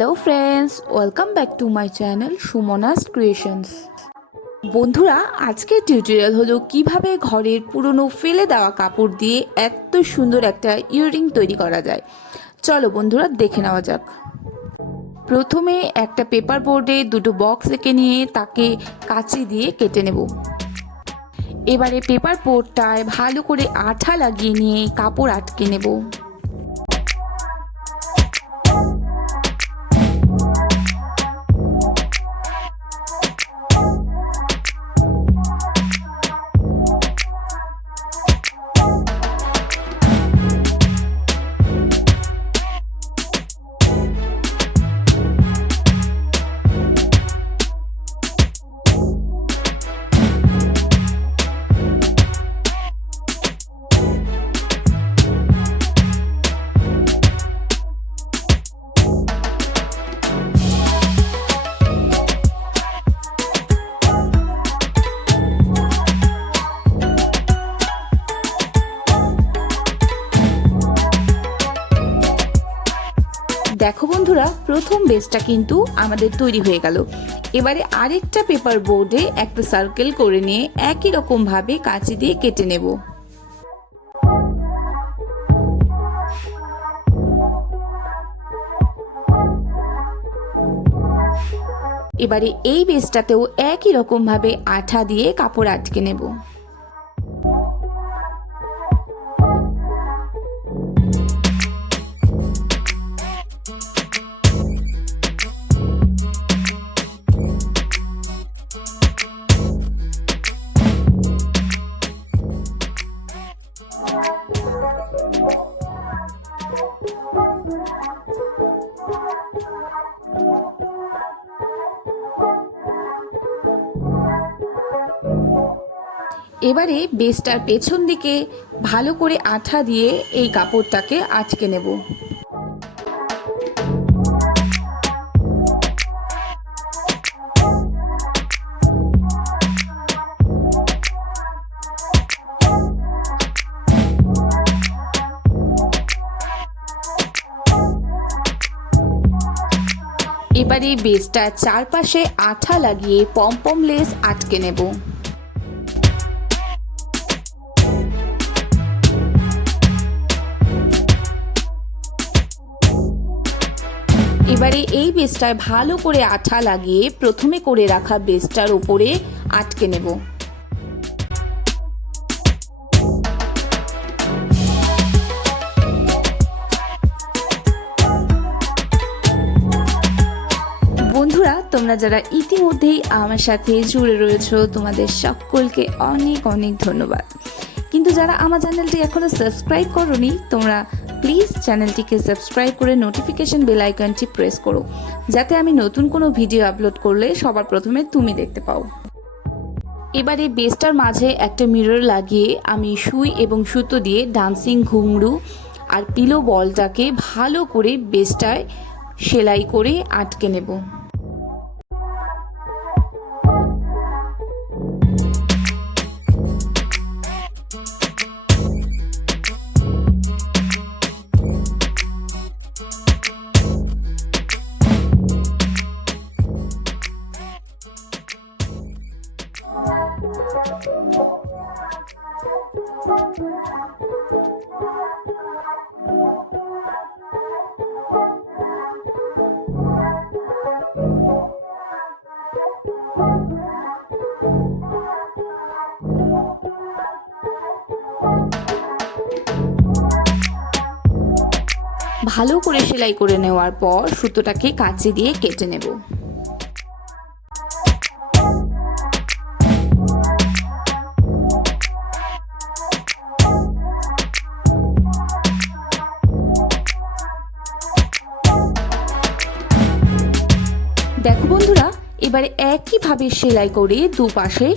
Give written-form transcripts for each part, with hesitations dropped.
Hello friends, welcome back to my channel Sumana's creations. বন্ধুরা, আজকের tutorial হলো কিভাবে ঘরের পুরনো ফেলে দেওয়া কাপড় দিয়ে এত সুন্দর একটা ইয়াররিং তৈরি করা যায়। চলো বন্ধুরা, দেখে নেওয়া যাক। প্রথমে একটা পেপার বোর্ডে দুটো বক্স এঁকে নিয়ে তাকে কাঁচি দিয়ে কেটে নেব। এবারে পেপার বোর্ডটায় ভালো করে আঠা লাগিয়ে নিয়ে কাপড় আটকে নেব। দেখো বন্ধুরা, প্রথম বেসটা কিন্তু আমাদের তৈরি হয়ে গেল। এবারে আরেকটা পেপার বোর্ডে একটা সার্কেল করে নিয়ে একই রকম ভাবে কাঁচি দিয়ে কেটে নেব। এবারে এই বেসটাতেও একই রকম ভাবে আঠা দিয়ে কাপড় আটকে নেব। এবারে বেসটার পেছন দিকে ভালো করে আঠা দিয়ে এই কাপড়টাকে আটকে নেব। এবারে বেসটার চারপাশে আঠা লাগিয়ে পমপম লেস আটকে নেব। এবারে এই বেসটায় ভালো করে আঠা লাগিয়ে প্রথমে করে রাখা বেসটার উপরে আটকে নেব। বন্ধুরা, তোমরা যারা ইতিমধ্যেই আমার সাথে জুড়ে রয়েছো, তোমাদের সকলকে অনেক অনেক ধন্যবাদ। কিন্তু যারা আমার চ্যানেলটি এখনো সাবস্ক্রাইব করোনি, তোমরা প্লিজ চ্যানেলটিকে সাবস্ক্রাইব করে নোটিফিকেশন বেল আইকনটি প্রেস করো, যাতে আমি নতুন কোনো ভিডিও আপলোড করলে সবার প্রথমে তুমি দেখতে পাও। এবারে বেসটার মাঝে একটা মিরর লাগিয়ে আমি সুই এবং সুতো দিয়ে ডান্সিং ঘুঙরু আর পিলো বলটাকে ভালো করে বেসটায় সেলাই করে আটকে নেব। ভালো করে সেলাই করে নেওয়ার পর সুতোটাকে কাঁচি দিয়ে কেটে নেব। দেখো বন্ধুরা, এবারে একইভাবে সেলাই করে দুপাশে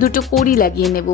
দুটো কড়ি লাগিয়ে নেব।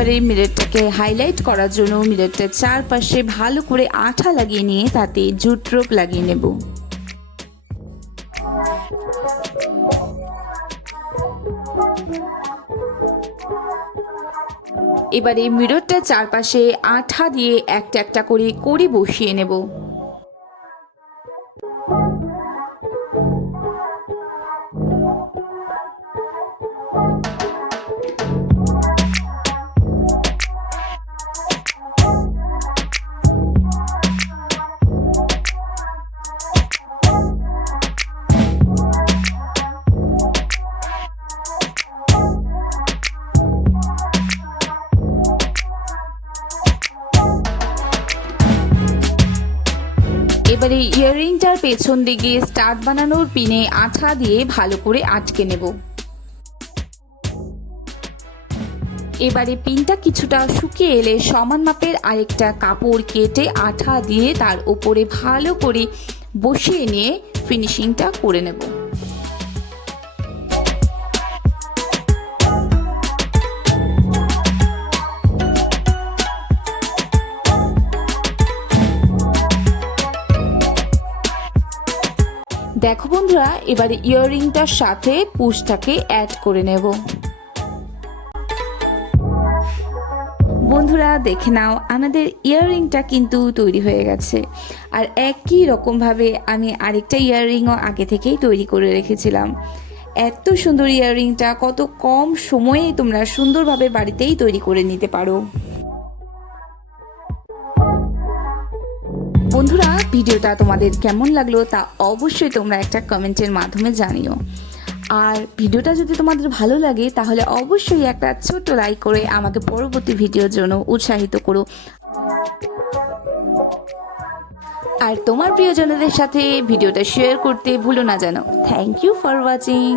এবারে মিররটাকে হাইলাইট করার জন্য মিররটার চারপাশে ভালো করে আঠা লাগিয়ে নিয়ে তাতে জুট রোপ লাগিয়ে নেব। এবারে মিররটার চারপাশে আঠা দিয়ে একটা একটা করে কড়ি বসিয়ে নেব। এবারে ইয়াররিংটার পেছন দিকে স্টাড বানানোর পিনে আঠা দিয়ে ভালো করে আটকে নেব। এবারে পিনটা কিছুটা শুকিয়ে এলে সমান মাপের আরেকটা কাপড় কেটে আঠা দিয়ে তার উপরে ভালো করে বসিয়ে নিয়ে ফিনিশিংটা করে নেব। দেখো বন্ধুরা, এবারে ইয়াররিংটার সাথে পুশটাকে অ্যাড করে নেব। বন্ধুরা দেখে নাও, আমাদের ইয়াররিংটা কিন্তু তৈরি হয়ে গেছে। আর একই রকমভাবে আমি আরেকটা ইয়াররিংও আগে থেকেই তৈরি করে রেখেছিলাম। এত সুন্দর ইয়াররিংটা কত কম সময়ে তোমরা সুন্দরভাবে বাড়িতেই তৈরি করে নিতে পারো। বন্ধুরা, ভিডিওটা তোমাদের কেমন লাগলো তা অবশ্যই তোমরা একটা কমেন্টের মাধ্যমে জানিও। আর ভিডিওটা যদি তোমাদের ভালো লাগে তাহলে অবশ্যই একটা ছোট্ট লাইক করে আমাকে পরবর্তী ভিডিওর জন্য উৎসাহিত করো। আর তোমার প্রিয়জনদের সাথে ভিডিওটা শেয়ার করতে ভুলো না যেন। Thank you for watching.